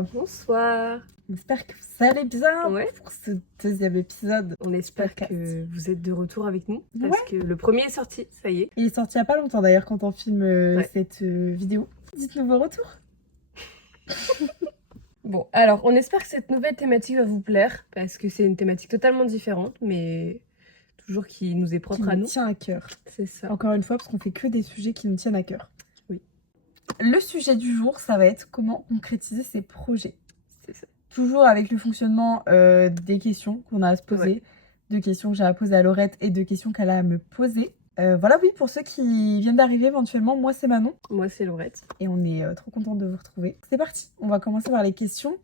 Bonsoir. J'espère que vous allez bien Ouais. pour ce deuxième épisode. On espère podcast. que vous êtes de retour avec nous parce que le premier est sorti, ça y est. Il est sorti il n'y a pas longtemps d'ailleurs quand on filme Ouais. cette vidéo. Dites-nous vos retours. Bon, alors on espère que cette nouvelle thématique va vous plaire parce que c'est une thématique totalement différente mais toujours qui nous est Qui propre à nous nous. tient à cœur. C'est ça. Encore une fois, parce qu'on fait que des sujets qui nous tiennent à cœur. Oui. Le sujet du jour, ça va être comment concrétiser ses projets. C'est ça. Toujours avec le fonctionnement des questions qu'on a à se poser, Ouais. de questions que j'ai à poser à Laurette et de questions qu'elle a à me poser. Voilà, oui, pour ceux qui viennent d'arriver éventuellement, moi c'est Manon. Moi c'est Laurette. Et on est trop contente de vous retrouver. C'est parti, on va commencer par les questions.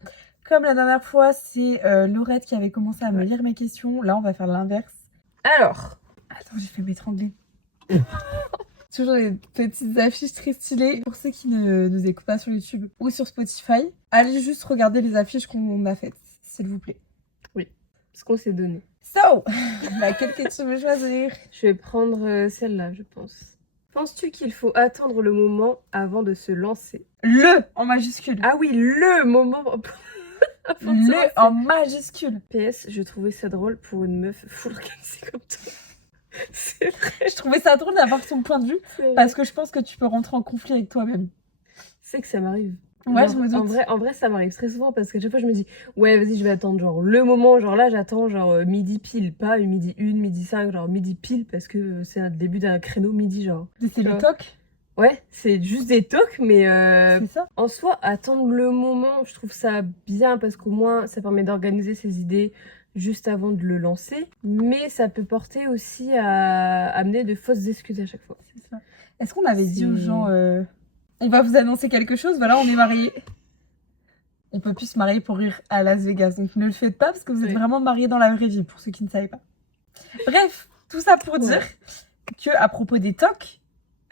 Comme la dernière fois, c'est Laurette qui avait commencé à me lire mes questions. Là, on va faire l'inverse. Alors, Attends, j'ai fait m'étrangler. Toujours des petites affiches très stylées. Pour ceux qui ne nous écoutent pas sur YouTube ou sur Spotify, allez juste regarder les affiches qu'on a faites, s'il vous plaît. ce qu'on s'est donné. So, laquelle question tu veux choisir? Je vais prendre celle-là, je pense. Penses-tu qu'il faut attendre le moment avant de se lancer? Le en majuscule. Ah oui, le moment avant de se lancer. Le en majuscule. PS, je trouvais ça drôle pour une meuf full organisée comme toi. C'est vrai. Je trouvais ça drôle d'avoir ton point de vue parce que je pense que tu peux rentrer en conflit avec toi-même. C'est que ça m'arrive. Ouais, Genre, je me doute. En vrai, ça m'arrive très souvent parce que chaque fois je me dis ouais, vas-y, je vais attendre genre le moment, genre là j'attends genre midi pile, pas midi 1, midi 5, genre midi pile parce que c'est le début d'un créneau midi genre. C'est le vois. toc, Ouais, c'est juste des tocs mais c'est ça. en soi attendre le moment, je trouve ça bien parce qu'au moins ça permet d'organiser ses idées juste avant de le lancer, mais ça peut porter aussi à amener de fausses excuses à chaque fois. C'est ça. Est-ce qu'on avait dit aux C'est- gens on va vous annoncer quelque chose, voilà, on est mariés. On peut plus se marier pour rire à Las Vegas, donc ne le faites pas parce que vous êtes Oui. vraiment mariés dans la vraie vie, pour ceux qui ne savaient pas. Bref, tout ça pour dire que à propos des tocs,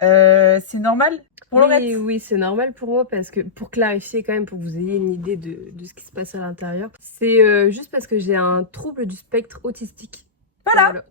c'est normal pour Laurette. Oui, c'est normal pour moi parce que, pour clarifier quand même, pour que vous ayez une idée de ce qui se passe à l'intérieur, c'est juste parce que j'ai un trouble du spectre autistique. Voilà.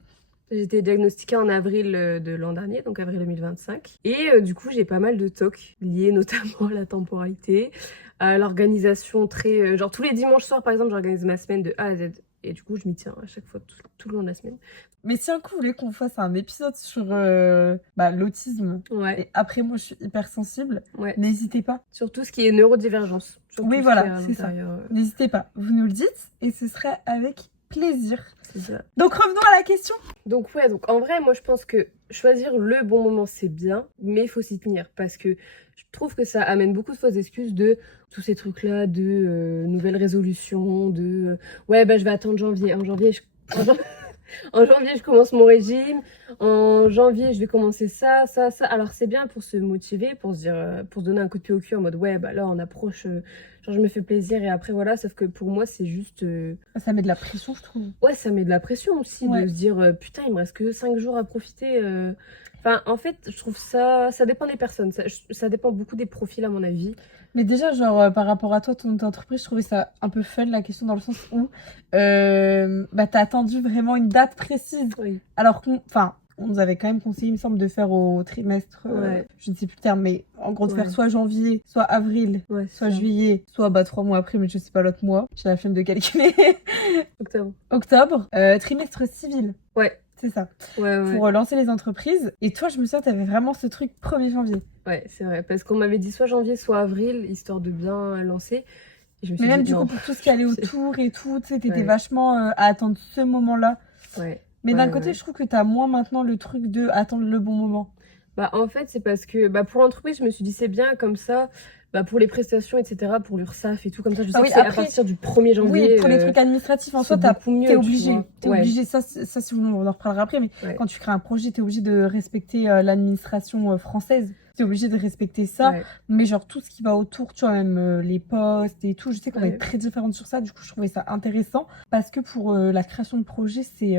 J'ai été diagnostiquée en avril de l'an dernier, donc avril 2025. Et du coup, j'ai pas mal de tocs liés notamment à la temporalité, à l'organisation très... genre tous les dimanches soirs, par exemple, j'organise ma semaine de A à Z. Et du coup, je m'y tiens à chaque fois, tout le long de la semaine. Mais si un coup vous voulez qu'on fasse un épisode sur l'autisme, Ouais, et après moi je suis hypersensible, ouais. n'hésitez pas. Sur tout ce qui est neurodivergence. Sur Oui, tout ce voilà, qui est à c'est ça. l'intérieur, N'hésitez pas, vous nous le dites et ce serait avec plaisir. c'est ça. Donc revenons à la question. Donc ouais, donc en vrai, moi je pense que choisir le bon moment c'est bien, mais il faut s'y tenir parce que je trouve que ça amène beaucoup de fausses excuses de tous ces trucs-là, de nouvelles résolutions, de ouais bah je vais attendre janvier. En janvier je commence mon régime, en janvier je vais commencer ça. Alors c'est bien pour se motiver, pour se dire, pour se donner un coup de pied au cul en mode ouais bah là on approche, genre je me fais plaisir et après voilà. Sauf que pour moi c'est juste Ça met de la pression, je trouve. ouais, ça met de la pression aussi Ouais. de se dire putain, il me reste que 5 jours à profiter. Enfin, en fait, je trouve ça dépend des personnes. Ça dépend beaucoup des profils, à mon avis. Mais déjà, genre, par rapport à toi, ton entreprise, je trouvais ça un peu fun, la question, dans le sens où t'as attendu vraiment une date précise. Oui. Alors on nous avait quand même conseillé, il me semble, de faire au trimestre, Ouais. je ne sais plus le terme, mais en gros, de Ouais. faire soit janvier, soit avril, Ouais, soit juillet, soit 3 mois après, mais je sais pas l'autre mois. J'ai la flemme de calculer. Octobre. Octobre, trimestre civil. Ouais. C'est ça. Ouais. Pour lancer les entreprises. Et toi, je me souviens, t'avais vraiment ce truc 1er janvier. Ouais, c'est vrai. Parce qu'on m'avait dit soit janvier, soit avril, histoire de bien lancer. Et je me suis Mais même dit, du coup, non. pour tout ce qui allait autour et tout, tu sais, t'étais Ouais. vachement à attendre ce moment-là. Ouais. Mais Ouais, d'un côté, ouais. je trouve que t'as moins maintenant le truc de attendre le bon moment. Bah, en fait, c'est parce que pour l'entreprise, je me suis dit, c'est bien comme ça. Pour les prestations, etc., pour l'URSSAF et tout, comme ça, je sais oui, que c'est à après- partir du 1er janvier. Oui, pour les trucs administratifs, en soi, c'est beaucoup mieux. t'es tu obligé. vois. T'es Ouais. obligé. Ça, si on en reparlera après. Mais Ouais. quand tu crées un projet, t'es obligé de respecter l'administration française. T'es obligé de respecter ça. Ouais. Mais genre, tout ce qui va autour, tu vois, même les postes et tout, je sais qu'on Ouais. est très différentes sur ça. Du coup, je trouvais ça intéressant. Parce que pour la création de projet, c'est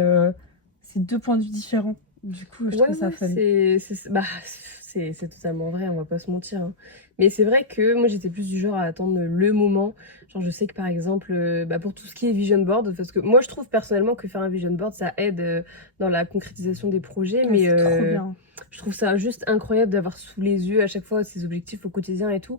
2 points de vue différents. Du coup, je trouve ça fun. C'est totalement vrai, on va pas se mentir, hein. Mais c'est vrai que moi j'étais plus du genre à attendre le moment. Genre je sais que par exemple, pour tout ce qui est vision board, parce que moi je trouve personnellement que faire un vision board ça aide dans la concrétisation des projets, Ouais, mais c'est trop bien. je trouve ça juste incroyable d'avoir sous les yeux à chaque fois ces objectifs au quotidien et tout.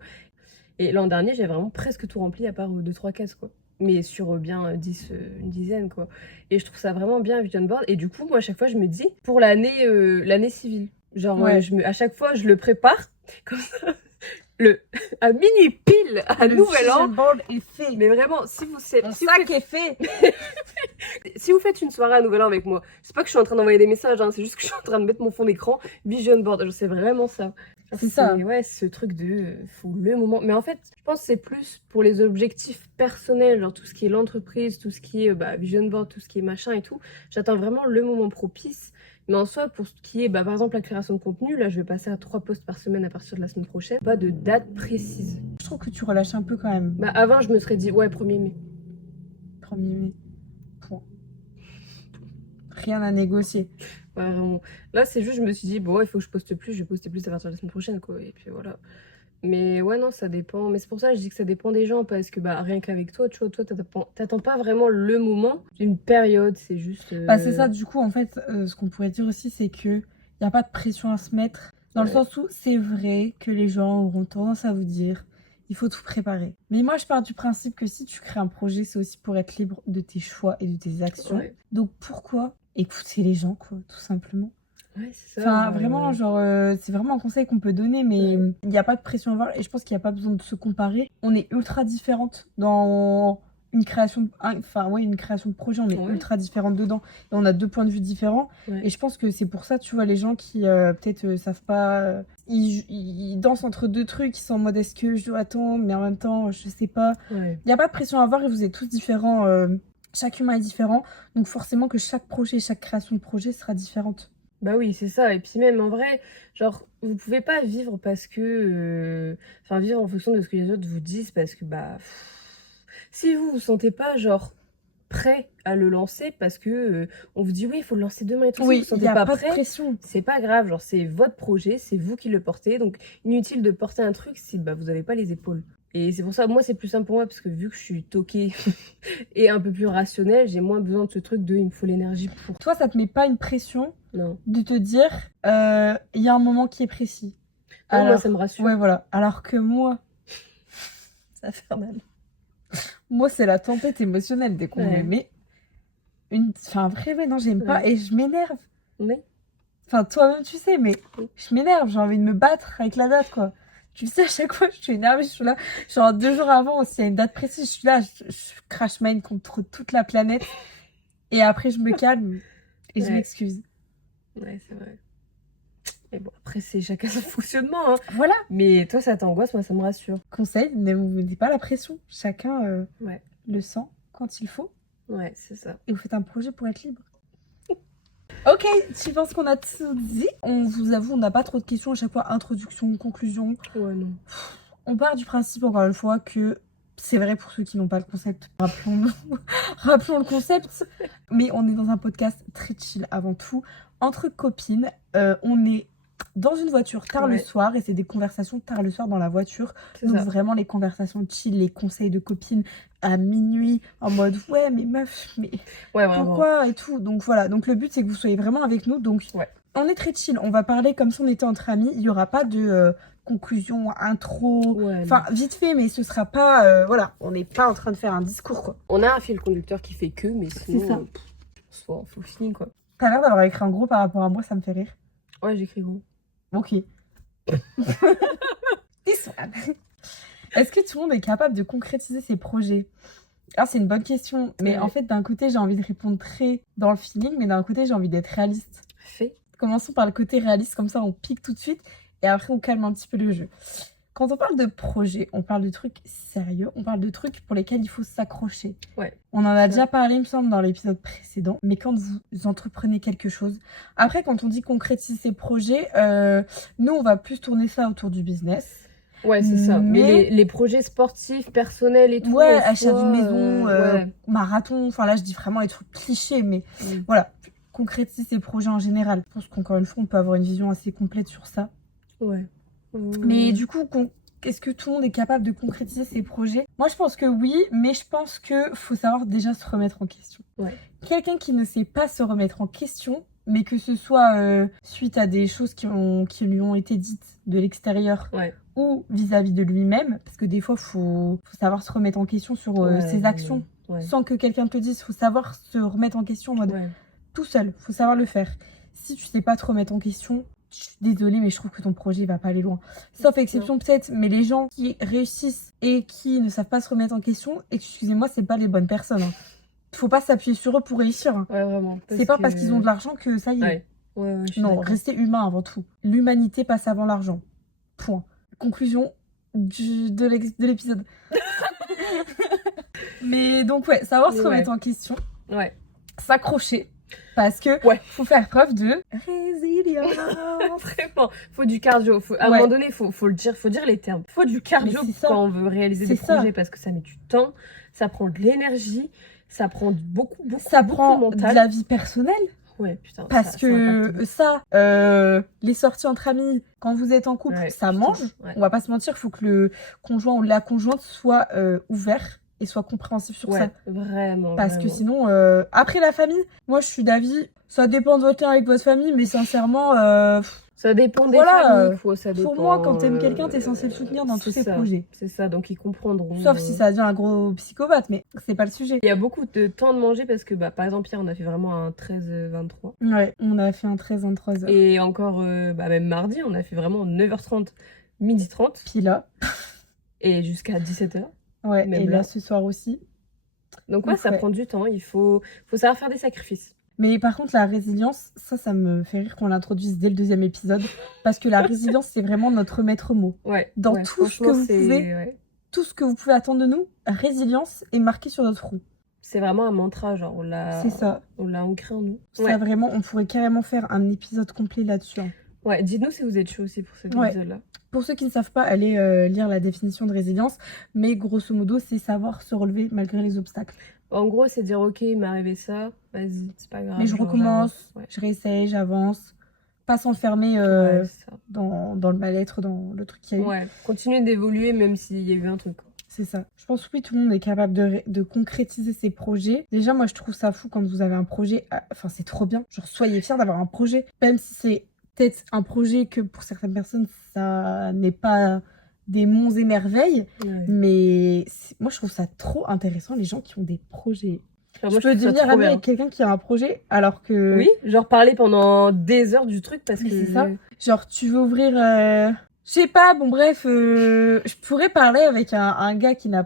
Et l'an dernier, j'avais vraiment presque tout rempli à part 2-3 cases, quoi. Mais sur bien 10, une dizaine, quoi. Et je trouve ça vraiment bien, Vision Board. Et du coup, moi, à chaque fois, je me dis, pour l'année civile, genre, Ouais. à chaque fois, je le prépare, comme ça, à minuit pile, à Le Nouvel An. vision board est fait. Mais vraiment, Mon si vous sac est fait. si vous faites une soirée à Nouvel An avec moi, c'est pas que je suis en train d'envoyer des messages, hein, c'est juste que je suis en train de mettre mon fond d'écran, Vision Board, je sais vraiment ça. Genre, C'est ça. Ouais, ce truc de faut le moment. Mais en fait, je pense que c'est plus pour les objectifs personnels, genre tout ce qui est l'entreprise, tout ce qui est Vision Board, tout ce qui est machin et tout. J'attends vraiment le moment propice. Mais en soi, pour ce qui est, par exemple, la création de contenu, là, je vais passer à 3 posts par semaine à partir de la semaine prochaine. Pas de date précise. Je trouve que tu relâches un peu quand même. Avant, je me serais dit, ouais, 1er mai. 1er mai. Point. Rien à négocier. Ouais, vraiment. Là, c'est juste, je me suis dit, bon, il faut que je poste plus, je vais poster plus à partir de la semaine prochaine, quoi. Et puis voilà. Mais ouais, non, ça dépend. Mais c'est pour ça que je dis que ça dépend des gens, parce que rien qu'avec toi, tu vois, toi, t'attends pas vraiment le moment d'une période, c'est juste. C'est ça, du coup, en fait, ce qu'on pourrait dire aussi, c'est que y a pas de pression à se mettre. Dans le Ouais. sens où c'est vrai que les gens auront tendance à vous dire, il faut tout préparer. Mais moi, je pars du principe que si tu crées un projet, c'est aussi pour être libre de tes choix et de tes actions. Ouais. Donc pourquoi écouter les gens, quoi, tout simplement. Ouais, c'est ça. Enfin, vraiment, genre, c'est vraiment un conseil qu'on peut donner, mais Ouais. il n'y a pas de pression à avoir et je pense qu'il n'y a pas besoin de se comparer. On est ultra différentes dans une création, une création de projet, on est Ouais. ultra différentes dedans et on a 2 points de vue différents. Ouais. Et je pense que c'est pour ça, tu vois, les gens qui peut-être savent pas, ils dansent entre 2 trucs, ils sont en mode est-ce que je dois attendre, mais en même temps, je sais pas. Ouais. Il n'y a pas de pression à avoir et vous êtes tous différents. Chaque humain est différent, donc forcément que chaque projet, chaque création de projet sera différente. Bah oui, c'est ça. Et puis même en vrai, genre, vous pouvez pas vivre parce que. Enfin, vivre en fonction de ce que les autres vous disent parce que, si vous vous sentez pas, genre, prêt à le lancer parce que on vous dit oui, il faut le lancer demain et tout, si vous Oui, vous il sentez n'y a pas pas de prêt, pression. c'est pas grave. Genre, c'est votre projet, c'est vous qui le portez. Donc, inutile de porter un truc si vous avez pas les épaules. Et c'est pour ça, moi, c'est plus simple pour moi parce que vu que je suis toquée et un peu plus rationnelle, j'ai moins besoin de ce truc de il me faut l'énergie pour. Toi, ça te met pas une pression Non. de te dire, il y a un moment qui est précis. Non, moi, ça me rassure. Ouais, voilà. Alors que moi, c'est infernal. Moi, c'est la tempête émotionnelle dès qu'on Ouais. me met Enfin, vrai, ouais, non, j'aime pas. Ouais. Et je m'énerve. Oui. Enfin, toi-même, tu sais, mais Oui. je m'énerve. J'ai envie de me battre avec la date, quoi. Tu le sais, à chaque fois, je suis énervée. Je suis là. Genre, 2 jours avant, s'il y a une date précise, je suis là. Je crache mine contre toute la planète. Et après, je me calme. Et je Ouais. m'excuse. Ouais, c'est vrai. Et bon, après, c'est chacun son fonctionnement, hein. Voilà. Mais toi, ça t'angoisse, moi, ça me rassure. Conseil, ne vous mettez pas la pression. Chacun Ouais. le sent quand il faut. Ouais, c'est ça. Et vous faites un projet pour être libre. Ok, tu penses qu'on a tout dit? On vous avoue, on n'a pas trop de questions à chaque fois. Introduction, conclusion. Ouais, non. On part du principe, encore une fois, que c'est vrai pour ceux qui n'ont pas le concept. Rappelons-nous. Rappelons le concept. Mais on est dans un podcast très chill avant tout. Entre copines, on est dans une voiture tard le Ouais. soir et c'est des conversations tard le soir dans la voiture. C'est Donc ça. vraiment les conversations chill, les conseils de copines à minuit en mode ouais mais meuf, mais Ouais, vraiment. pourquoi et tout. Donc voilà, donc le but c'est que vous soyez vraiment avec nous. Donc Ouais. on est très chill, on va parler comme si on était entre amis. Il n'y aura pas de conclusion, intro, Ouais, enfin vite fait, mais ce sera pas voilà, on n'est pas en train de faire un discours quoi. on a un fil conducteur qui fait que, mais sinon, C'est ça. soit faut finir, quoi. T'as l'air d'avoir écrit en gros par rapport à moi, ça me fait rire. Ouais, j'écris gros. Ok. This one. Est-ce que tout le monde est capable de concrétiser ses projets? Alors c'est une bonne question, mais Ouais. en fait d'un côté j'ai envie de répondre très dans le feeling, mais d'un côté j'ai envie d'être réaliste. Fait. Commençons par le côté réaliste, comme ça on pique tout de suite et après on calme un petit peu le jeu. Quand on parle de projet, on parle de trucs sérieux, on parle de trucs pour lesquels il faut s'accrocher. Ouais. On en a Ouais. déjà parlé, il me semble, dans l'épisode précédent, mais quand vous entreprenez quelque chose, après quand on dit concrétiser ses projets, nous on va plus tourner ça autour du business. Ouais, c'est ça. Mais- Mais les projets sportifs, personnels et tout. Ouais, en achat soi, d'une maison, ouais. marathon, enfin là je dis vraiment les trucs clichés, mais Mm. voilà, concrétiser ses projets en général. Je pense qu'encore une fois, on peut avoir une vision assez complète sur ça. Ouais. Mais du coup, est-ce que tout le monde est capable de concrétiser ses projets? Moi, je pense que oui, mais je pense que faut savoir déjà se remettre en question. Ouais. Quelqu'un qui ne sait pas se remettre en question, mais que ce soit suite à des choses qui lui ont été dites de l'extérieur Ouais. ou vis-à-vis de lui-même, parce que des fois, faut savoir se remettre en question sur ses actions Ouais. sans que quelqu'un te le dise. Faut savoir se remettre en question en mode Ouais. tout seul, faut savoir le faire. Si tu sais pas te remettre en question, je suis désolée, mais je trouve que ton projet va pas aller loin. Sauf exception peut-être, mais les gens qui réussissent et qui ne savent pas se remettre en question, excusez-moi, c'est pas les bonnes personnes. Hein. Faut pas s'appuyer sur eux pour réussir. Hein. Ouais, vraiment. C'est pas parce qu'ils ont de l'argent que ça y est. Ouais, je suis Non, d'accord. restez humain avant tout. L'humanité passe avant l'argent. Point. Conclusion de l'épisode. Mais donc ouais, savoir se remettre en question, Ouais. s'accrocher, parce que faut faire preuve de résilience. Vraiment, faut du cardio. À un moment donné, faut le dire, faut dire les termes. Faut du cardio quand on veut réaliser des projets parce que ça met du temps, ça prend de l'énergie, ça prend beaucoup de la vie personnelle. Ouais, putain. Parce que les sorties entre amis, quand vous êtes en couple, ça mange. Ouais. On va pas se mentir, faut que le conjoint ou la conjointe soit ouvert et soit compréhensif sur ça. Vraiment. Parce que sinon, après la famille, moi je suis d'avis, ça dépend de votre lien avec votre famille, mais sincèrement, ça dépend des familles. Pour moi, quand t'aimes quelqu'un, t'es censé le soutenir dans tous ses projets. C'est ça, donc ils comprendront. Sauf si ça devient un gros psychopathe, mais c'est pas le sujet. Il y a beaucoup de temps de manger parce que, par exemple, hier, on a fait vraiment un 13-23. Ouais, on a fait un 13-23h. Et encore, même mardi, on a fait vraiment 9h30, 12h30. Puis là. Et jusqu'à 17h. Ouais, même et là, ce soir aussi. Donc ça prend du temps, il faut savoir faire des sacrifices. Mais par contre, la résilience, ça me fait rire qu'on l'introduise dès le 2e épisode. Parce que la résilience, c'est vraiment notre maître mot. Ouais. Dans tout ce que vous pouvez, tout ce que vous pouvez attendre de nous, résilience est marquée sur notre roue. C'est vraiment un mantra, genre on l'a ancré en nous. Ça vraiment, on pourrait carrément faire un épisode complet là-dessus. Hein. Ouais, dites-nous si vous êtes chaud aussi pour cet épisode-là. Pour ceux qui ne savent pas, allez lire la définition de résilience. Mais grosso modo, c'est savoir se relever malgré les obstacles. En gros, c'est dire, ok, il m'est arrivé ça, vas-y, c'est pas grave. Mais je recommence, je réessaye, j'avance. Pas s'enfermer dans le mal-être, dans le truc qu'il y a eu. Ouais, continuer d'évoluer même s'il y a eu un truc. C'est ça. Je pense que oui, tout le monde est capable de concrétiser ses projets. Déjà, moi, je trouve ça fou quand vous avez un projet. Enfin, c'est trop bien. Genre, soyez fiers d'avoir un projet. Même si c'est peut-être un projet que pour certaines personnes, ça n'est pas des monts et merveilles. Ouais. Mais moi, je trouve ça trop intéressant, les gens qui ont des projets. Genre, moi, je peux devenir amie avec quelqu'un qui a un projet alors que... Oui, genre parler pendant des heures du truc parce que... c'est ça. Genre, tu veux ouvrir... Je sais pas, bon bref, je pourrais parler avec un gars qui a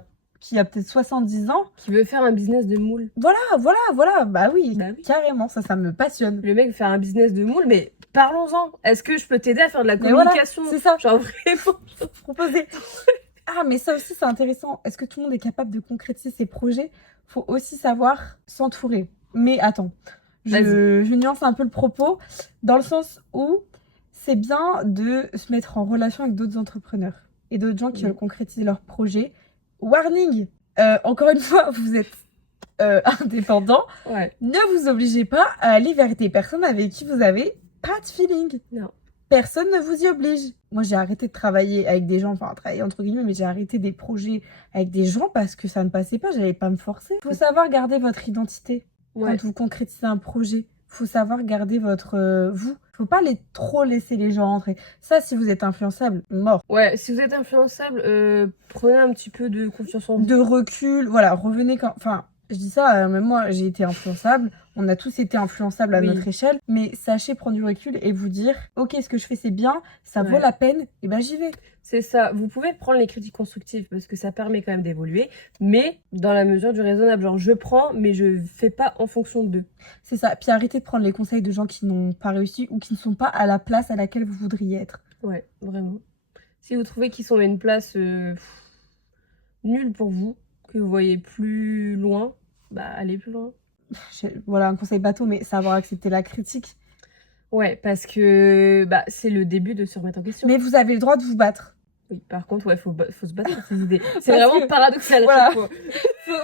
peut-être 70 ans. Qui veut faire un business de moule. Voilà, bah oui, carrément, ça me passionne. Le mec veut faire un business de moule, mais parlons-en. Est-ce que je peux t'aider à faire de la communication? Voilà, c'est ça. Genre vraiment. Proposer. Ah, mais ça aussi, c'est intéressant. Est-ce que tout le monde est capable de concrétiser ses projets? Faut aussi savoir s'entourer. Mais attends, je nuance un peu le propos, dans le sens où c'est bien de se mettre en relation avec d'autres entrepreneurs et d'autres gens qui veulent concrétiser leurs projets. Warning, encore une fois, vous êtes indépendant. Ouais. Ne vous obligez pas à aller vers des personnes avec qui vous avez pas de feeling. Non. Personne ne vous y oblige. Moi, j'ai arrêté de travailler avec des gens, enfin, travailler entre guillemets, mais j'ai arrêté des projets avec des gens parce que ça ne passait pas, j'allais pas me forcer. Faut savoir garder votre identité quand vous concrétisez un projet. Faut savoir garder votre vous. Faut pas trop laisser les gens entrer. Ça, si vous êtes influençable, mort. Ouais, si vous êtes influençable, prenez un petit peu de confiance en vous. De recul, voilà, revenez quand... Enfin, je dis ça, même moi, j'ai été influençable. On a tous été influençables à notre échelle. Mais sachez prendre du recul et vous dire, ok, ce que je fais, c'est bien, ça vaut la peine, et ben j'y vais. C'est ça. Vous pouvez prendre les critiques constructives parce que ça permet quand même d'évoluer, mais dans la mesure du raisonnable. Genre, je prends, mais je fais pas en fonction d'eux. C'est ça. Puis arrêtez de prendre les conseils de gens qui n'ont pas réussi ou qui ne sont pas à la place à laquelle vous voudriez être. Ouais, vraiment. Si vous trouvez qu'ils sont à une place nulle pour vous, que vous voyez plus loin, bah allez plus loin. Voilà, un conseil bateau, mais savoir accepter la critique. Ouais, parce que c'est le début de se remettre en question. Mais vous avez le droit de vous battre. Oui, par contre, faut se battre pour ses idées. C'est vraiment paradoxal. Voilà.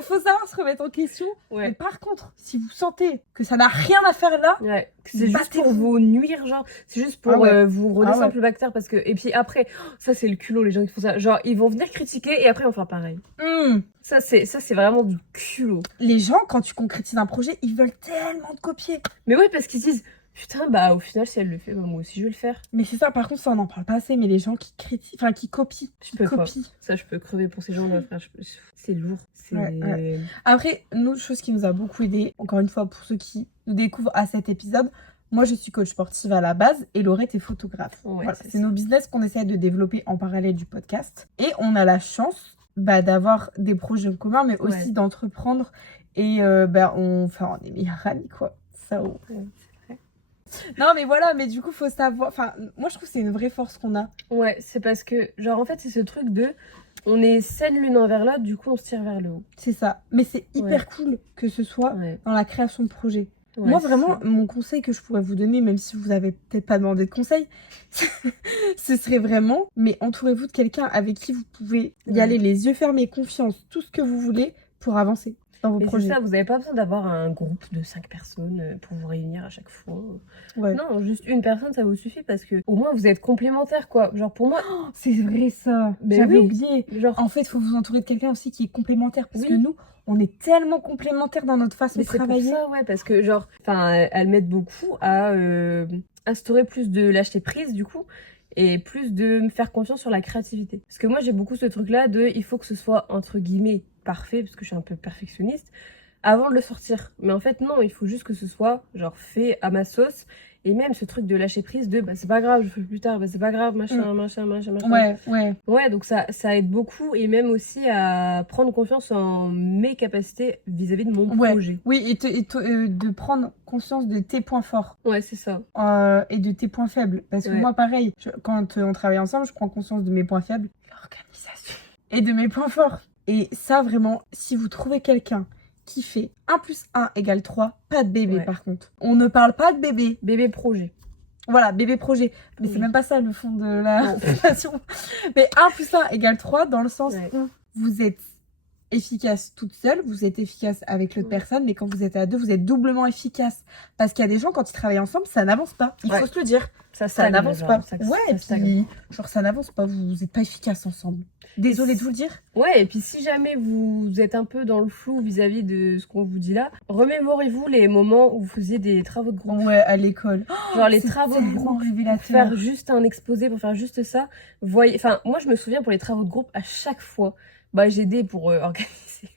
Faut savoir se remettre en question. Ouais. Mais par contre, si vous sentez que ça n'a rien à faire là, que c'est juste pour vous nuire, genre, c'est juste pour vous redescendre le bactère. Parce que... Et puis après, ça c'est le culot, les gens qui font ça. Genre, ils vont venir critiquer et après on fera pareil. Ça c'est vraiment du culot. Les gens, quand tu concrétises un projet, ils veulent tellement te copier. Mais ouais, parce qu'ils disent... Putain, bah au final, si elle le fait, bah, moi aussi je vais le faire. Mais c'est ça, par contre, ça on n'en parle pas assez, mais les gens qui critiquent, enfin qui copient, Je peux pas. copient. Ça, je peux crever pour ces gens-là, frère. C'est lourd. Ouais. Après, nous, chose qui nous a beaucoup aidé, encore une fois, pour ceux qui nous découvrent à cet épisode, moi je suis coach sportive à la base et Laurette est photographe. Ouais, Voilà, c'est c'est ça. nos business qu'on essaie de développer en parallèle du podcast. Et on a la chance d'avoir des projets en commun, mais aussi Ouais. d'entreprendre. Et on est meilleurs amis, quoi. Ça, Ouais, c'est vrai. Non, mais voilà, mais du coup, faut savoir. Enfin, moi je trouve que c'est une vraie force qu'on a. Ouais, c'est parce que, genre, en fait, c'est ce truc de. On est saine l'une envers l'autre, du coup, on se tire vers le haut. C'est ça. Mais c'est hyper cool que ce soit Ouais. dans la création de projet. Ouais, Moi, c'est vraiment, ça. mon conseil que je pourrais vous donner, même si vous avez peut-être pas demandé de conseil, ce serait vraiment, mais entourez-vous de quelqu'un avec qui vous pouvez y Ouais. aller les yeux fermés, confiance, tout ce que vous voulez pour avancer dans vos Mais c'est projets. ça, vous n'avez pas besoin d'avoir un groupe de 5 personnes pour vous réunir à chaque fois. Ouais. Non, juste une personne, ça vous suffit parce que au moins vous êtes complémentaires, quoi. Genre pour moi, Oh, c'est vrai ça. Ben J'avais oui. oublié. genre, En fait, il faut vous entourer de quelqu'un aussi qui est complémentaire parce Oui. que nous, on est tellement complémentaires dans notre façon mais de c'est pour travailler. ça, ouais, parce que genre, enfin, elles m'aident beaucoup à instaurer plus de lâcher prise du coup. Et plus de me faire confiance sur la créativité. Parce que moi, j'ai beaucoup ce truc-là de il faut que ce soit, entre guillemets, parfait, parce que je suis un peu perfectionniste, avant de le sortir. Mais en fait, non, il faut juste que ce soit, genre, fait à ma sauce. Et même ce truc de lâcher prise de, bah, c'est pas grave, je ferai plus tard, bah, c'est pas grave, machin. Ouais, donc ça aide beaucoup. Et même aussi à prendre confiance en mes capacités vis-à-vis de mon Ouais. projet. Oui, de prendre conscience de tes points forts. Ouais, c'est ça. Et de tes points faibles. Parce que Ouais. moi, pareil, quand on travaille ensemble, je prends conscience de mes points faibles, l'organisation, et de mes points forts. Et ça, vraiment, si vous trouvez quelqu'un qui fait 1 + 1 = 3, pas de bébé Ouais. par contre. On ne parle pas de bébé. Bébé projet. Voilà, bébé projet. Mais c'est Oui. même pas ça le fond de la Non. relation. Mais 1 + 1 = 3 dans le sens Ouais. où vous êtes efficace toute seule, vous êtes efficace avec l'autre Ouais. personne, mais quand vous êtes à deux, vous êtes doublement efficace. Parce qu'il y a des gens, quand ils travaillent ensemble, ça n'avance pas. Il Ouais. faut se le dire. Ça stagne, n'avance genre, pas. ça Ouais, stagne. et puis, genre, ça n'avance pas. Vous n'êtes pas efficace ensemble. Désolée de vous le dire. Ouais, et puis si jamais vous êtes un peu dans le flou vis-à-vis de ce qu'on vous dit là, remémorez-vous les moments où vous faisiez des travaux de groupe. Ouais, à l'école. Genre les C'est travaux de tellement groupe, pour révélateur. faire juste un exposé, pour faire juste ça. Voyez, enfin, moi je me souviens pour les travaux de groupe, à chaque fois, bah j'aidais pour organiser.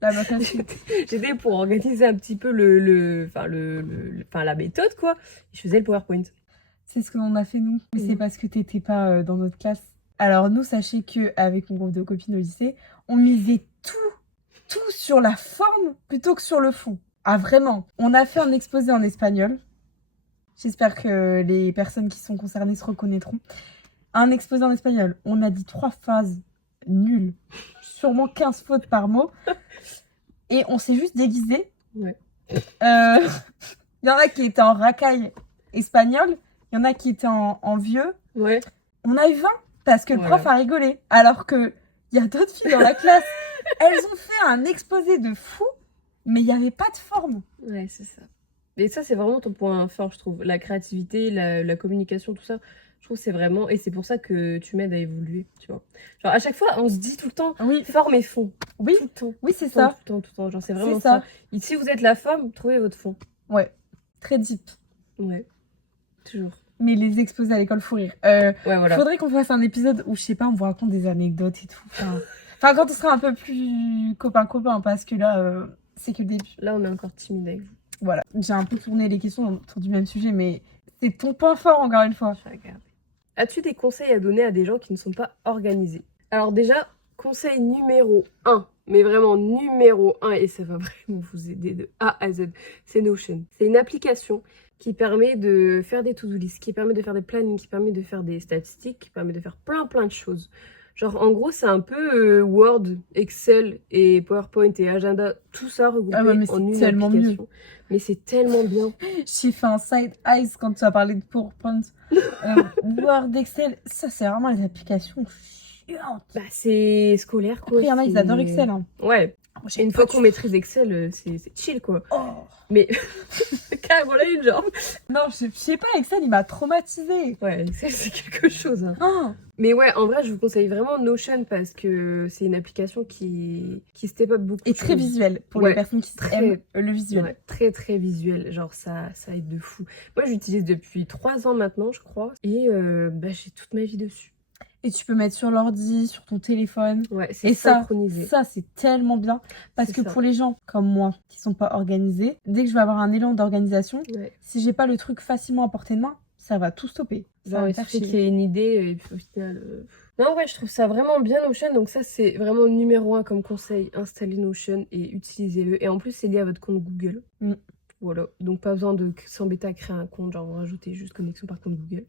La meuf aussi. J'aidais pour organiser un petit peu la méthode, quoi. Et je faisais le PowerPoint. C'est ce que l'on a fait nous. Mais Mhm. c'est parce que t'étais pas dans notre classe. Alors nous, sachez que avec mon groupe de copines au lycée, on misait tout sur la forme plutôt que sur le fond. Ah vraiment. On a fait un exposé en espagnol. J'espère que les personnes qui sont concernées se reconnaîtront. Un exposé en espagnol. On a dit 3 phrases nulles. Sûrement 15 fautes par mot. Et on s'est juste déguisé. Ouais. Il y en a qui étaient en racaille espagnol. Il y en a qui étaient en vieux. Ouais. On a eu 20 parce que le Voilà. prof a rigolé. Alors que il y a d'autres filles dans la classe. Elles ont fait un exposé de fou, mais il n'y avait pas de forme. Ouais, c'est ça. Et ça, c'est vraiment ton point fort, je trouve. La créativité, la communication, tout ça. Je trouve que c'est vraiment... Et c'est pour ça que tu m'aides à évoluer, tu vois. Genre, à chaque fois, on se dit tout le temps, Oui, forme et fond. oui, Tout le temps. oui, c'est Tout le temps, ça. tout le temps, tout le temps. Genre, c'est vraiment C'est ça. ça. Et si vous êtes la forme, trouvez votre fond. Ouais, très deep. Ouais. Toujours. Mais les exposés à l'école, faut rire. Ouais, voilà. Faudrait qu'on fasse un épisode où, je sais pas, on vous raconte des anecdotes et tout. Enfin, quand on sera un peu plus copain-copain, parce que là, c'est que le début. Là, on est encore timide avec vous. Voilà, j'ai un peu tourné les questions autour du même sujet, mais c'est ton point fort, encore une fois. Je vais regarder. As-tu des conseils à donner à des gens qui ne sont pas organisés? Alors déjà, conseil numéro 1, mais vraiment numéro 1, et ça va vraiment vous aider de A à Z, c'est Notion. C'est une application qui permet de faire des to-do list, qui permet de faire des plannings, qui permet de faire des statistiques, qui permet de faire plein de choses. Genre, en gros, c'est un peu Word, Excel et PowerPoint et agenda, tout ça regroupé mais en c'est une tellement application. Mais c'est tellement bien. J'ai fait un side eyes quand tu as parlé de PowerPoint. Word, Excel, ça c'est vraiment les applications chiantes. Bah, c'est scolaire, quoi. Après, il y en a, ils c'est- adorent Excel. Hein. Ouais, Moi, Et j'aime une pas fois du qu'on tout. maîtrise Excel, c'est chill, quoi. Oh Mais carrément la une, genre. non, je sais pas, Excel, il m'a traumatisée. Ouais, Excel, c'est quelque chose, hein. Oh Mais ouais, en vrai, je vous conseille vraiment Notion parce que c'est une application qui step up beaucoup et de très choses. visuel pour Ouais, les personnes qui très- aiment le visuel. Ouais, très très visuel, genre ça aide de fou. Moi j'utilise depuis 3 ans maintenant je crois et bah, j'ai toute ma vie dessus. Et tu peux mettre sur l'ordi, sur ton téléphone. Ouais, Et c'est ça, synchronisé. ça c'est tellement bien. Parce C'est que ça. pour les gens comme moi qui sont pas organisés, dès que je vais avoir un élan d'organisation, Ouais. si j'ai pas le truc facilement à portée de main, ça va tout stopper. Ça Genre va me il faire suffit chier. qu'il y ait une idée et puis au final... Non ouais, je trouve ça vraiment bien Notion, donc ça c'est vraiment numéro 1 comme conseil, installez Notion et utilisez-le. Et en plus c'est lié à votre compte Google. Mm. Voilà, donc pas besoin de s'embêter à créer un compte, genre vous rajoutez juste connexion par compte Google.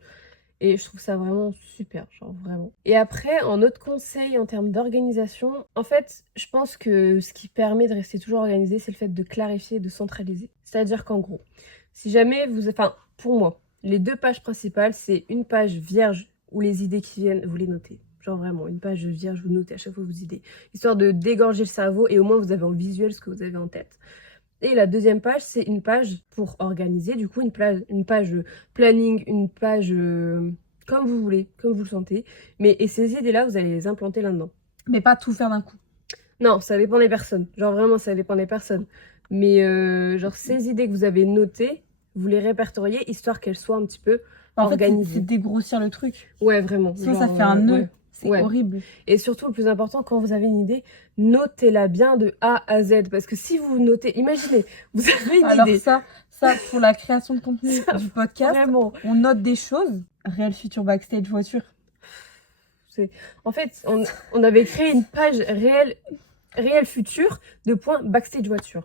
Et je trouve ça vraiment super, genre vraiment. Et après, en autre conseil en termes d'organisation, en fait, je pense que ce qui permet de rester toujours organisé, c'est le fait de clarifier et de centraliser. C'est-à-dire qu'en gros, si jamais vous... Enfin, pour moi, les 2 pages principales, c'est une page vierge où les idées qui viennent, vous les notez. Genre vraiment, une page vierge, vous notez à chaque fois vos idées. Histoire de dégorger le cerveau et au moins vous avez en visuel ce que vous avez en tête. Et la deuxième page, c'est une page pour organiser, du coup, une page planning, une page comme vous voulez, comme vous le sentez. Et ces idées-là, vous allez les implanter là-dedans. Mais pas tout faire d'un coup. Non, ça dépend des personnes. Genre vraiment, ça dépend des personnes. Mais genre ces idées que vous avez notées, vous les répertoriez histoire qu'elles soient un petit peu En fait, organisées. c'est dégrossir le truc. Ouais, vraiment. Sinon, genre, ça fait un nœud. ouais. C'est Ouais. horrible. Et surtout, le plus important, quand vous avez une idée, notez-la bien de A à Z. Parce que si vous notez, imaginez, vous avez une Alors idée. ça, pour la création de contenu Ça, du podcast, Vraiment. on note des choses. Réel futur backstage voiture. En fait, on avait créé une page réel futur de point backstage voiture.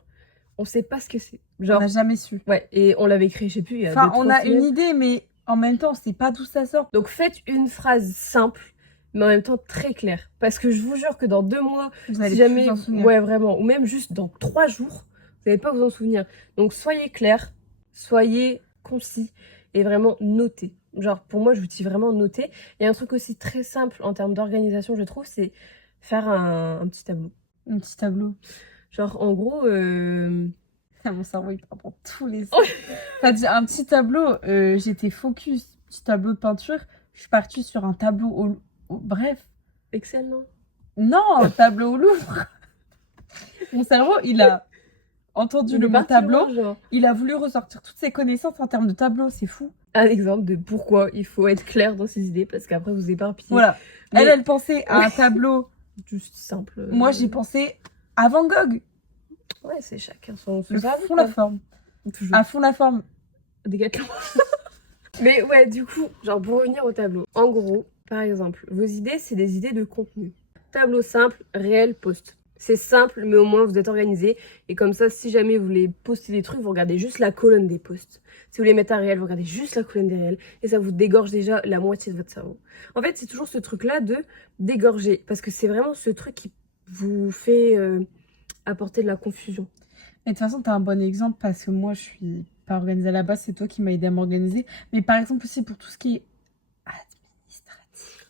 On sait pas ce que c'est. On Genre, n'a jamais su. ouais, et on l'avait créé, je sais plus, il y a Enfin, 2-3 on a semaines. une idée, mais en même temps, on sait pas d'où ça sort. Donc faites une phrase simple, mais en même temps très claire. Parce que je vous jure que dans 2 mois, Vous allez si jamais, plus en souvenir. ouais, vraiment, ou même juste dans 3 jours, vous n'allez pas vous en souvenir. Donc soyez clair, soyez concis et vraiment notez. Genre, pour moi, je vous dis vraiment noter. Il y a un truc aussi très simple en termes d'organisation, je trouve, c'est faire un petit tableau. Un petit tableau. Genre, en gros, Mon cerveau, il part dans tous les sens. T'as dit un petit tableau, j'étais focus. Petit tableau de peinture. Je suis partie sur un tableau bref. Excel, non? Non, tableau au Louvre. Mon cerveau, il a entendu Il le est mot parti tableau. loin, genre. Il a voulu ressortir toutes ses connaissances en termes de tableau. C'est fou. Un exemple de pourquoi il faut être clair dans ses idées, parce qu'après, vous éparpillez. Voilà. Mais- Elle pensait à un tableau. Juste simple. Moi, j'ai pensé à Van Gogh. Ouais, c'est chacun son Le avis, fond, quoi. la forme. Toujours. À fond, la forme. Décathlon. Mais ouais, du coup, genre pour revenir au tableau. En gros, par exemple, vos idées, c'est des idées de contenu. Tableau simple, réel, post. C'est simple, mais au moins vous êtes organisé. Et comme ça, si jamais vous voulez poster des trucs, vous regardez juste la colonne des posts. Si vous voulez mettre un réel, vous regardez juste la colonne des réels. Et ça vous dégorge déjà la moitié de votre cerveau. En fait, c'est toujours ce truc-là de dégorger. Parce que c'est vraiment ce truc qui vous fait apporter de la confusion. Et de toute façon, t'as un bon exemple parce que moi, je suis pas organisée à la base. C'est toi qui m'as aidé à m'organiser. Mais par exemple aussi pour tout ce qui est administratif.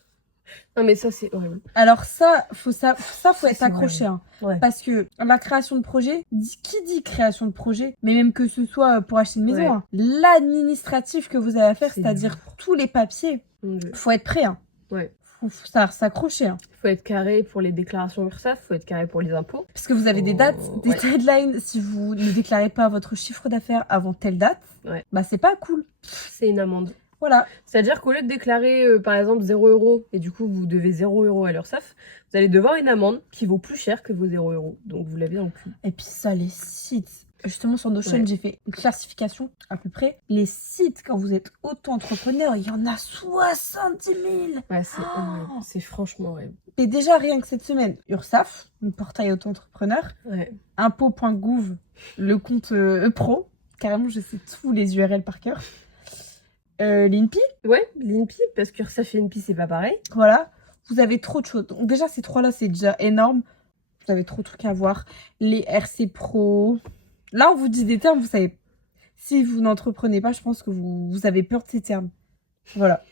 Non, mais ça, c'est horrible. Alors ça, faut être c'est accroché. Hein. Ouais. Parce que la création de projet, qui dit création de projet, mais même que ce soit pour acheter une maison, Ouais. hein, l'administratif que vous avez à faire, C'est c'est-à-dire lourd. tous les papiers, Mon Dieu. faut être prêt. Hein. Ouais. Faut savoir s'accrocher. Hein. Faut être carré pour les déclarations URSSAF, faut être carré pour les impôts. Parce que vous avez des dates, des Ouais. deadlines. Si vous ne déclarez pas votre chiffre d'affaires avant telle date, Ouais. bah c'est pas cool. C'est une amende. Voilà. C'est-à-dire qu'au lieu de déclarer par exemple 0 € et du coup vous devez 0 € à l'URSSAF, vous allez devoir une amende qui vaut plus cher que vos 0 €. Donc vous l'avez dans le cul. Et puis ça, les sites. Justement, sur Notion, Ouais. j'ai fait une classification à peu près. Les sites, quand vous êtes auto-entrepreneur, il y en a 70 000. Ouais, c'est Oh. horrible. C'est franchement horrible. Et déjà, rien que cette semaine, URSSAF, le portail auto-entrepreneur, Ouais. impôts.gouv, le compte pro. Carrément, je sais tous les URL par cœur. L'INPI, Ouais, l'INPI, parce que URSSAF et l'INPI c'est pas pareil. voilà. Vous avez trop de choses. Donc déjà, ces trois-là, c'est déjà énorme. Vous avez trop de trucs à voir. Les RC Pro. Là, on vous dit des termes, vous savez. Si vous n'entreprenez pas, je pense que vous avez peur de ces termes. Voilà.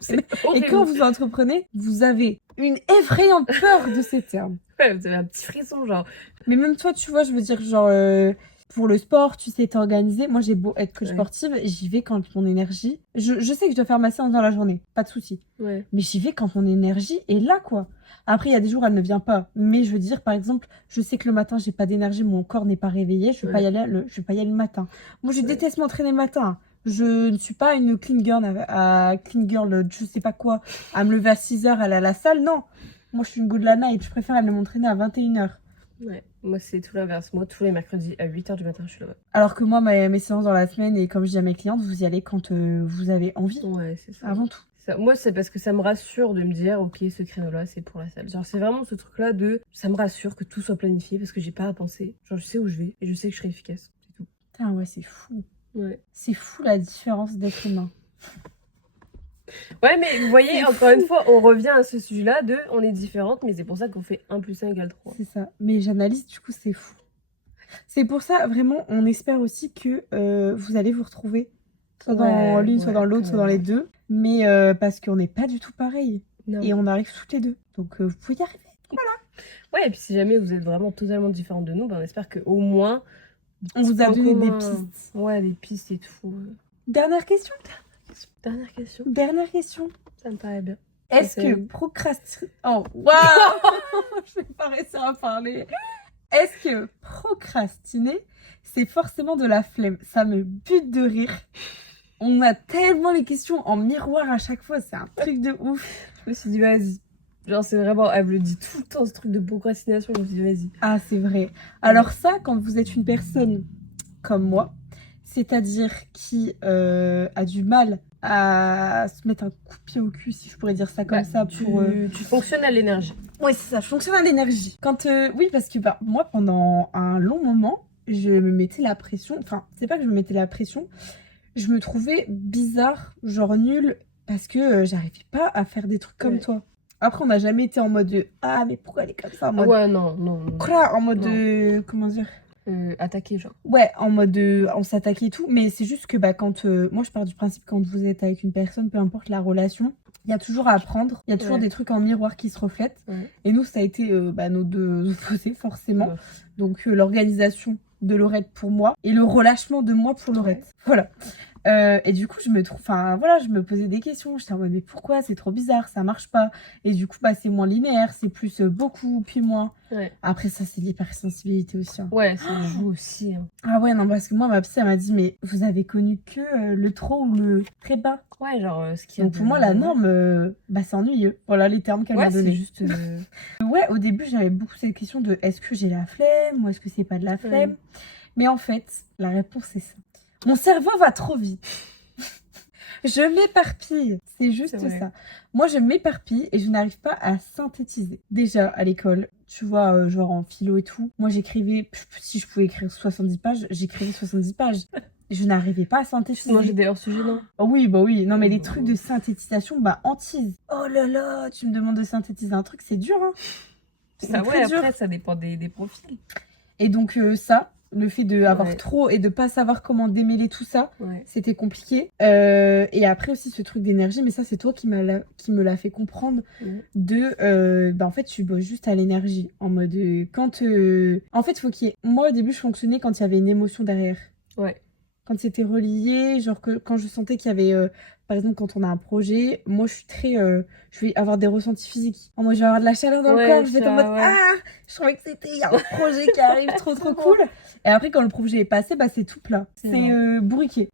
C'est Et horrible. quand vous entreprenez, vous avez une effrayante peur de ces termes. Ouais, vous avez un petit frisson, genre. Mais même toi, tu vois, je veux dire, genre, pour le sport, tu sais t'organiser. Moi, j'ai beau être coach Ouais. sportive, j'y vais quand mon énergie... Je sais que je dois faire ma séance dans la journée, pas de souci. Ouais. Mais j'y vais quand mon énergie est là, quoi. Après, il y a des jours, elle ne vient pas. Mais je veux dire, par exemple, je sais que le matin, j'ai pas d'énergie, mon corps n'est pas réveillé, je vais pas y aller je vais pas y aller le matin. Moi, je déteste m'entraîner le matin. Je ne suis pas une clean girl, je sais pas quoi, à me lever à 6h, aller à la salle. Non. Moi, je suis une go de la night. Je préfère aller m'entraîner à 21h. Ouais. Moi, c'est tout l'inverse. Moi, tous les mercredis à 8h du matin, je suis là-bas. Alors que moi, mes séances dans la semaine, et comme je dis à mes clientes, vous y allez quand vous avez envie. Ouais, c'est ça. Avant tout. Moi, c'est parce que ça me rassure de me dire, ok, ce créneau-là, c'est pour la salle. Genre, c'est vraiment ce truc-là de. Ça me rassure que tout soit planifié parce que j'ai pas à penser. Genre, je sais où je vais et je sais que je serai efficace. C'est tout. Putain, ouais, c'est fou. Ouais. C'est fou la différence d'être humain. Ouais, mais vous voyez, encore une fois, on revient à ce sujet-là de on est différentes, mais c'est pour ça qu'on fait 1 + 1 = 3. C'est ça. Mais j'analyse, du coup, c'est fou. C'est pour ça, vraiment, on espère aussi que vous allez vous retrouver. Soit dans l'une, soit dans l'autre, soit dans les deux. Mais parce qu'on n'est pas du tout pareil. Non. Et on arrive toutes les deux. Donc vous pouvez y arriver. Ouais, et puis si jamais vous êtes vraiment totalement différentes de nous, ben on espère qu'au moins. On vous a points donné des communs. pistes. Ouais, des pistes et tout. Dernière question. Dernière question. Dernière question. Ça me paraît bien. Est-ce C'est- que procrastiner... Oh, waouh. Je vais pas réussir à parler. Est-ce que procrastiner, c'est forcément de la flemme? Ça me bute de rire. On a tellement les questions en miroir à chaque fois, c'est un truc de ouf. Je me suis dit, vas-y. Genre, c'est vraiment. Elle me le dit tout le temps, ce truc de procrastination. Je me suis dit, vas-y. Ah, c'est vrai. Alors ça, quand vous êtes une personne comme moi, c'est-à-dire qui a du mal à se mettre un coup de pied au cul, si je pourrais dire ça comme ça, pour... Tu fonctionnes à l'énergie. Ouais, c'est ça, je fonctionne à l'énergie. Quand oui, parce que moi, pendant un long moment, je me mettais la pression. Enfin, c'est pas que je me mettais la pression. Je me trouvais bizarre, genre nulle, parce que j'arrivais pas à faire des trucs comme Ouais. toi. Après, on n'a jamais été en mode ah, mais pourquoi elle est comme ça? En Ah mode ouais, non, non. non. Quoi, en mode Non. comment dire? Attaquer, genre. Ouais, en mode on s'attaquait et tout, mais c'est juste que quand moi je pars du principe quand vous êtes avec une personne, peu importe la relation, il y a toujours à apprendre, il y a toujours Ouais. des trucs en miroir qui se reflètent. Ouais. Et nous, ça a été nos deux opposés, forcément. Ouais. Donc l'organisation de Laurette pour moi et le relâchement de moi pour Laurette. Ouais. Voilà. Et du coup, je me posais des questions. J'étais en mode, mais pourquoi? C'est trop bizarre, ça marche pas. Et du coup, c'est moins linéaire, c'est plus beaucoup, puis moins. Ouais. Après, ça, c'est l'hypersensibilité aussi. Hein. Ouais, ça joue aussi. Hein. Ah ouais, non, parce que moi, ma psy, elle m'a dit, mais vous avez connu que le trop ou le très bas. Ouais, genre, ce qui a Donc pour moi, la norme, c'est ennuyeux. Voilà les termes qu'elle m'a Ouais, c'est donnés. juste. Ouais, au début, j'avais beaucoup cette question de est-ce que j'ai la flemme ou est-ce que c'est pas de la flemme? Mais en fait, la réponse est ça. Mon cerveau va trop vite. Je m'éparpille. C'est juste C'est vrai. ça. Moi, je m'éparpille et je n'arrive pas à synthétiser. Déjà, à l'école, tu vois, genre en philo et tout, moi, j'écrivais, si je pouvais écrire 70 pages, j'écrivais 70 pages. Je n'arrivais pas à synthétiser. Moi, j'ai des hors-sujets, non? Oh oui, bah oui. Non, mais les trucs de synthétisation, hantise. Oh là là, tu me demandes de synthétiser un truc, c'est dur, hein. C'est Ça, très ouais, dur. après, ça dépend des profils. Et donc, ça, le fait d'avoir Ouais. trop et de pas savoir comment démêler tout ça, Ouais. c'était compliqué. Et après aussi, ce truc d'énergie, mais ça, c'est toi qui me l'a fait comprendre Ouais. de... en fait, tu bosses juste à l'énergie. En mode... quand... En fait, faut qu'il y ait... Moi, au début, je fonctionnais quand il y avait une émotion derrière. Ouais. Quand c'était relié, genre quand je sentais qu'il y avait, par exemple, quand on a un projet, moi je suis très, je vais avoir des ressentis physiques. En moi je vais avoir de la chaleur dans le Ouais, corps, je vais être en ça, mode ouais. ah, je trouvais que il y a un projet qui arrive trop cool. Et après quand le projet est passé, c'est tout plat, C'est c'est bourriqué.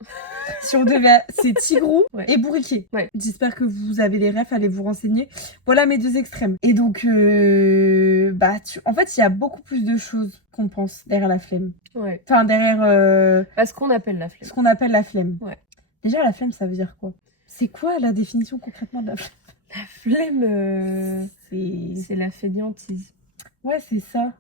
Si on devait, c'est tigrou Ouais. et bourriqué. Ouais. J'espère que vous avez les refs, allez vous renseigner. Voilà mes deux extrêmes. Et donc, en fait, il y a beaucoup plus de choses qu'on pense derrière la flemme. Ouais. Enfin, derrière Parce qu'on appelle la flemme. ce qu'on appelle la flemme. Ouais. Déjà, la flemme, ça veut dire quoi? C'est quoi la définition concrètement de la flemme? La flemme, C'est... c'est la fainéantise. Ouais, c'est ça.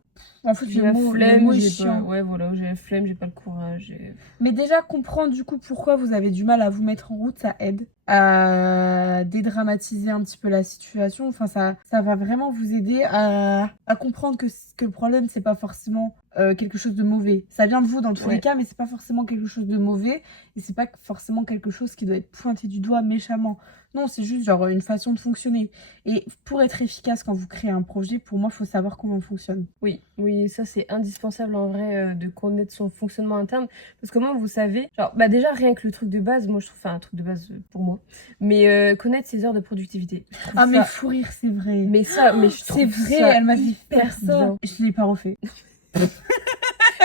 En fait, J'ai le la mot flemme, est j'ai pas... chiant. Ouais, voilà, j'ai la flemme, j'ai pas le courage. Mais déjà, comprendre du coup pourquoi vous avez du mal à vous mettre en route, ça aide à dédramatiser un petit peu la situation. Enfin, ça va vraiment vous aider à comprendre que le problème, c'est pas forcément quelque chose de mauvais. Ça vient de vous dans tous les Ouais. cas, mais c'est pas forcément quelque chose de mauvais. Et c'est pas forcément quelque chose qui doit être pointé du doigt méchamment. Non, c'est juste genre une façon de fonctionner. Et pour être efficace quand vous créez un projet, pour moi, il faut savoir comment on fonctionne. Oui, oui, ça c'est indispensable en vrai de connaître son fonctionnement interne. Parce que moi, vous savez, genre, bah déjà rien que le truc de base, moi je trouve, enfin un truc de base pour moi, mais connaître ses heures de productivité. Je trouve Ah, mais ça, fou rire, c'est vrai. mais je C'est trouve vrai, ça elle m'a dit hyper faire ça. bien. Je l'ai pas refait.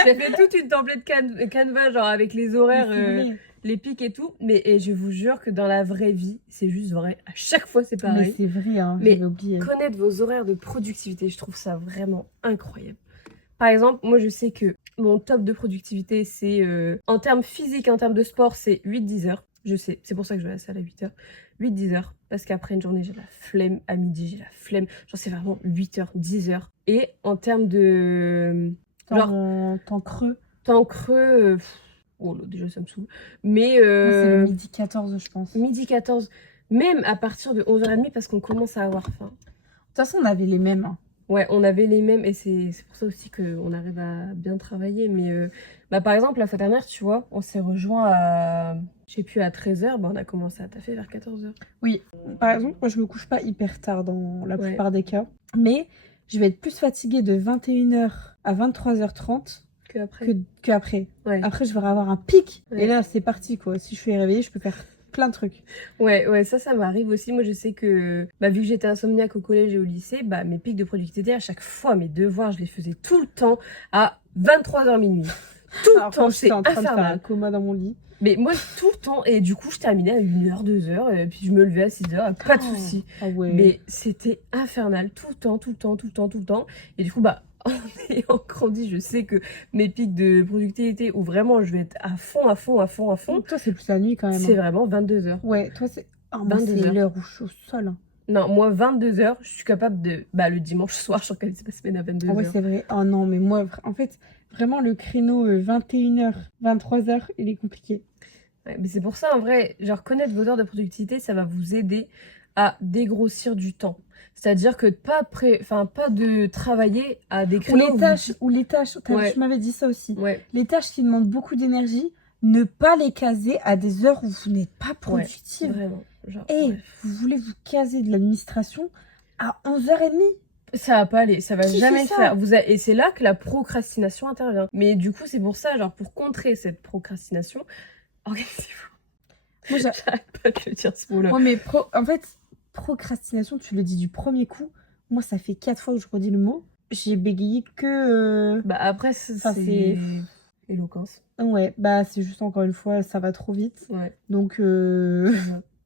J'ai fait toute une template Canva, genre avec les Mais horaires, c'est vrai. les pics et tout. Mais et je vous jure que dans la vraie vie, c'est juste vrai. À chaque fois, c'est Mais pareil. c'est vrai, hein, Mais j'avais oublié. connaître vos horaires de productivité, je trouve ça vraiment incroyable. Par exemple, moi je sais que mon top de productivité, c'est en termes physiques, en termes de sport, c'est 8-10 heures. Je sais, c'est pour ça que je vais à la salle à 8 heures. 8-10 heures, parce qu'après une journée, j'ai la flemme. À midi, j'ai la flemme. Genre, c'est vraiment 8 heures, 10 heures. Et en termes de. Genre, Temps creux. temps creux. Oh là, déjà, ça me saoule. Mais Moi, c'est le midi 14, je pense. De midi 14, même à partir de 11h30, parce qu'on commence à avoir faim. toute façon, on avait les mêmes, hein. Ouais, on avait les mêmes et c'est pour ça aussi qu'on arrive à bien travailler. Mais bah, par exemple, la fois dernière, tu vois, on s'est rejoint à, je sais plus, à 13h, bah, on a commencé à taffer vers 14h. Oui, par exemple, moi, je me couche pas hyper tard dans la Ouais. plupart des cas. Mais je vais être plus fatiguée de 21h à 23h30 Que après. qu'après. Ouais. Après, je vais avoir un pic. Ouais. Et là, c'est parti, quoi. Si je suis réveillée, je peux faire plein de trucs. Ouais, ça m'arrive aussi. Moi, je sais que, bah, vu que j'étais insomniaque au collège et au lycée, bah, mes pics de productivité, à chaque fois, mes devoirs, je les faisais tout le temps à 23h minuit. Tout le Alors, temps, quand c'est j'étais en train de faire un infernal. coma dans mon lit. Mais moi, tout le temps, et du coup, je terminais à 1h, 2h, et puis je me levais à 6h, pas de soucis. Ah ouais. Mais c'était infernal, tout le temps, tout le temps, tout le temps, tout le temps. Et du coup, bah, en ayant grandi, je sais que mes pics de productivité, où vraiment je vais être à fond, à fond, à fond, à fond, Toi, c'est plus la nuit quand même. c'est hein. vraiment 22h. Ouais, toi, c'est. Ah, moi, 22 c'est heures. l'heure où je suis au sol. hein. Non, moi, 22h, je suis capable de. Bah, le dimanche soir, je suis organise ma semaine à 22h. Ah ouais, c'est vrai. Oh non, mais moi, en fait, vraiment, le créneau 21h, 23h, il est compliqué. Ouais, mais c'est pour ça, en vrai, genre, connaître vos heures de productivité, ça va vous aider à dégrossir du temps. C'est-à-dire que pas de travailler à des Ou créneaux. les tâches, Ouais. tu m'avais dit ça aussi. Ouais, Les tâches qui demandent beaucoup d'énergie, ne pas les caser à des heures où vous n'êtes pas productive. vraiment. Genre, Et ouais. vous voulez vous caser de l'administration à 11h30. Ça va pas aller, ça va Qui jamais fait le ça faire. Et c'est là que la procrastination intervient. Mais du coup, c'est pour ça, genre, pour contrer cette procrastination, organisez-vous. Moi, J'arrête pas de le dire ce mot-là. Ouais, mais en fait, procrastination, tu le dis du premier coup. Moi, ça fait 4 fois que je redis le mot. J'ai bégayé que. Bah après, Enfin, c'est éloquence. Ouais, bah c'est juste encore une fois, ça va trop vite. Ouais. Donc,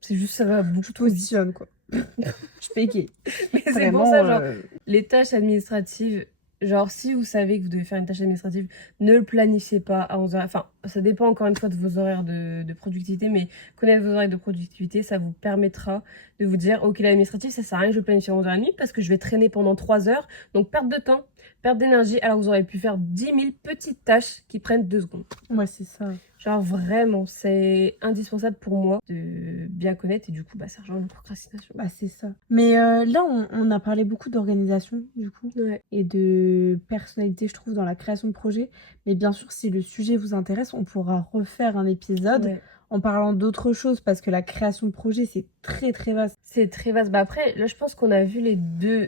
C'est juste, ça va beaucoup je trop vite. positionne, quoi. Je bégaye. Mais c'est pour Vraiment, ça, genre, les tâches administratives, genre, si vous savez que vous devez faire une tâche administrative, ne le planifiez pas à 11h. Enfin, ça dépend encore une fois de vos horaires de productivité, mais connaître vos horaires de productivité, ça vous permettra de vous dire, ok, l'administratif, ça sert à rien que je le planifie à 11h30 parce que je vais traîner pendant 3 heures. Donc, perte de temps, perte d'énergie, alors vous aurez pu faire 10 000 petites tâches qui prennent 2 secondes. Ouais, c'est ça. Genre vraiment, c'est indispensable pour moi de bien connaître et du coup, bah, ça rejoint la procrastination. Bah, c'est ça. Mais là, on a parlé beaucoup d'organisation, du coup, Ouais. et de personnalité, je trouve, dans la création de projets. Mais bien sûr, si le sujet vous intéresse, on pourra refaire un épisode Ouais. en parlant d'autres choses, parce que la création de projet, c'est très, très vaste. C'est très vaste. Bah après, là, je pense qu'on a vu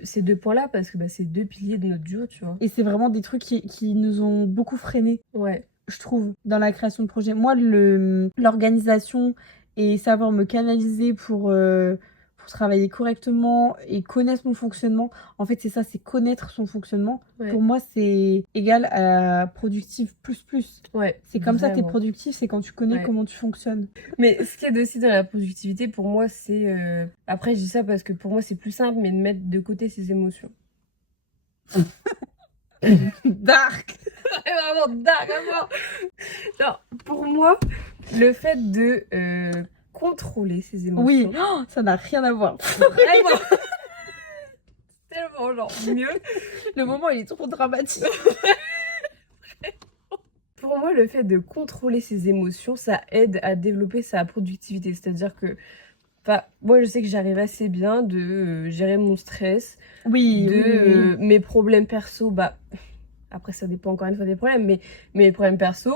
ces deux points-là parce que bah, c'est 2 piliers de notre duo, tu vois. Et c'est vraiment des trucs qui nous ont beaucoup freinés, Ouais. je trouve, dans la création de projet. Moi, l'organisation et savoir me canaliser pour travailler correctement et connaître mon fonctionnement, en fait, c'est ça, c'est connaître son fonctionnement. Ouais. Pour moi, c'est égal à productif plus. Ouais. C'est comme ça, t'es vraiment. productif, c'est quand tu connais Ouais. comment tu fonctionnes. Mais ce qui est aussi dans la productivité, pour moi, c'est... Après, je dis ça parce que pour moi, c'est plus simple, mais de mettre de côté ses émotions. Dark. Vraiment dingue à mort. Non, pour moi, le fait de contrôler ses émotions... Oui, oh, ça n'a rien à voir. Vraiment. tellement genre mieux. Le moment, il est trop dramatique. Pour moi, le fait de contrôler ses émotions, ça aide à développer sa productivité. C'est-à-dire que, enfin, moi, je sais que j'arrive assez bien de gérer mon stress, Oui, de oui, oui, oui. mes problèmes perso. Bah, après, ça dépend encore une fois des problèmes, mais mes problèmes perso,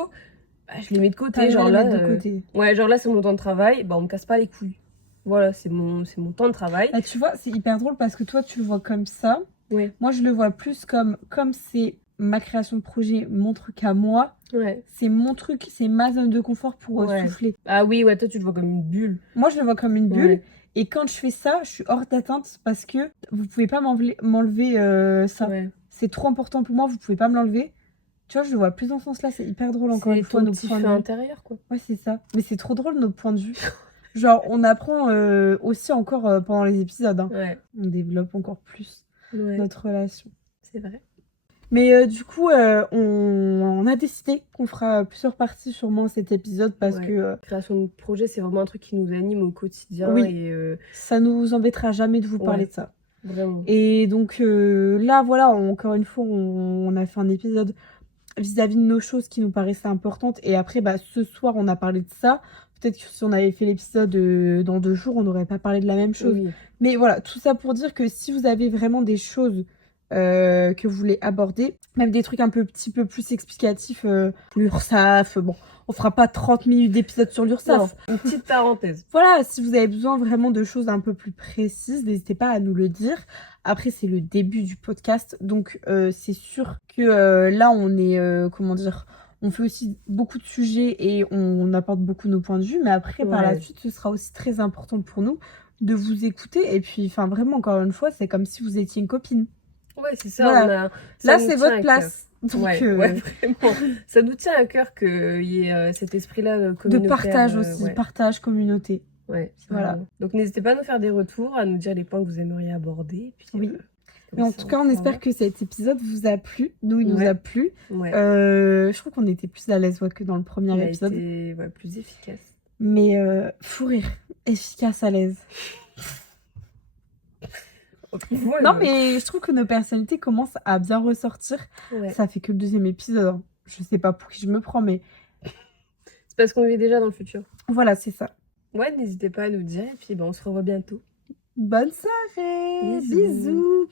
bah, je les mets de côté. T'arrives à Genre les là, mettre de côté. ouais, genre là, c'est mon temps de travail. Bah, on me casse pas les couilles. Voilà, c'est mon temps de travail. Là, tu vois, c'est hyper drôle parce que toi, tu le vois comme ça. Ouais, Moi, je le vois plus comme c'est ma création de projet, mon truc à moi. ouais, C'est mon truc, c'est ma zone de confort pour ouais. souffler. Ah oui, ouais, toi, tu le vois comme une bulle. Moi, je le vois comme une bulle. Ouais, Et quand je fais ça, je suis hors d'atteinte parce que vous pouvez pas m'enlever ça. ouais. C'est trop important pour moi, vous pouvez pas me l'enlever. Tu vois, je le vois plus dans ce sens-là. C'est hyper drôle, encore une C'est fois, ton nos petit points feu de vue. intérieur, quoi. Ouais, c'est ça. Mais c'est trop drôle, nos points de vue. Genre, on apprend aussi encore pendant les épisodes. Hein. Ouais, On développe encore plus ouais, notre relation. c'est vrai. Mais du coup, on a décidé qu'on fera plusieurs parties sûrement cet épisode parce Ouais. que Création de projet, c'est vraiment un truc qui nous anime au quotidien oui, et ça nous embêtera jamais de vous parler ouais, de ça. vraiment. Et donc là, voilà, encore une fois, on a fait un épisode vis-à-vis de nos choses qui nous paraissaient importantes. Et après, bah, ce soir, on a parlé de ça. Peut-être que si on avait fait l'épisode dans 2 jours, on n'aurait pas parlé de la même chose. Oui, Mais voilà, tout ça pour dire que si vous avez vraiment des choses que vous voulez aborder, même des trucs un petit peu plus explicatifs, l'URSSAF, bon, on fera pas 30 minutes d'épisode sur non, l'URSSAF. une petite parenthèse. Voilà, si vous avez besoin vraiment de choses un peu plus précises, n'hésitez pas à nous le dire. Après, c'est le début du podcast, donc c'est sûr que là, on est, comment dire, on fait aussi beaucoup de sujets et on apporte beaucoup nos points de vue, mais après, par la Ouais. suite, ce sera aussi très important pour nous de vous écouter. Et puis, enfin, vraiment, encore une fois, c'est comme si vous étiez une copine. Ouais, c'est ça, Voilà. ça Là, nous c'est tient à votre cœur. place. Donc, Ouais, ouais, vraiment. Ça nous tient à cœur qu'il y ait cet esprit-là de communautaire. partage aussi, Ouais, partage, communauté. ouais, Voilà. vraiment. Donc n'hésitez pas à nous faire des retours, à nous dire les points que vous aimeriez aborder. Et puis, Oui. comme Mais en ça, tout cas, on pourra espère voir. que cet épisode vous a plu. Nous, il nous Ouais. a plu. Ouais. Je trouve qu'on était plus à l'aise que dans le premier On a épisode. été plus efficace. Mais fou rire, efficace, à l'aise. Ouais, Non, mais je trouve que nos personnalités commencent à bien ressortir. ouais. Ça fait que le 2e épisode. Hein. Je sais pas pour qui je me prends, mais C'est parce qu'on vit déjà dans le futur. voilà, c'est ça. Ouais, n'hésitez pas à nous dire et puis on se revoit bientôt. Bonne soirée. Bisous. Bisous.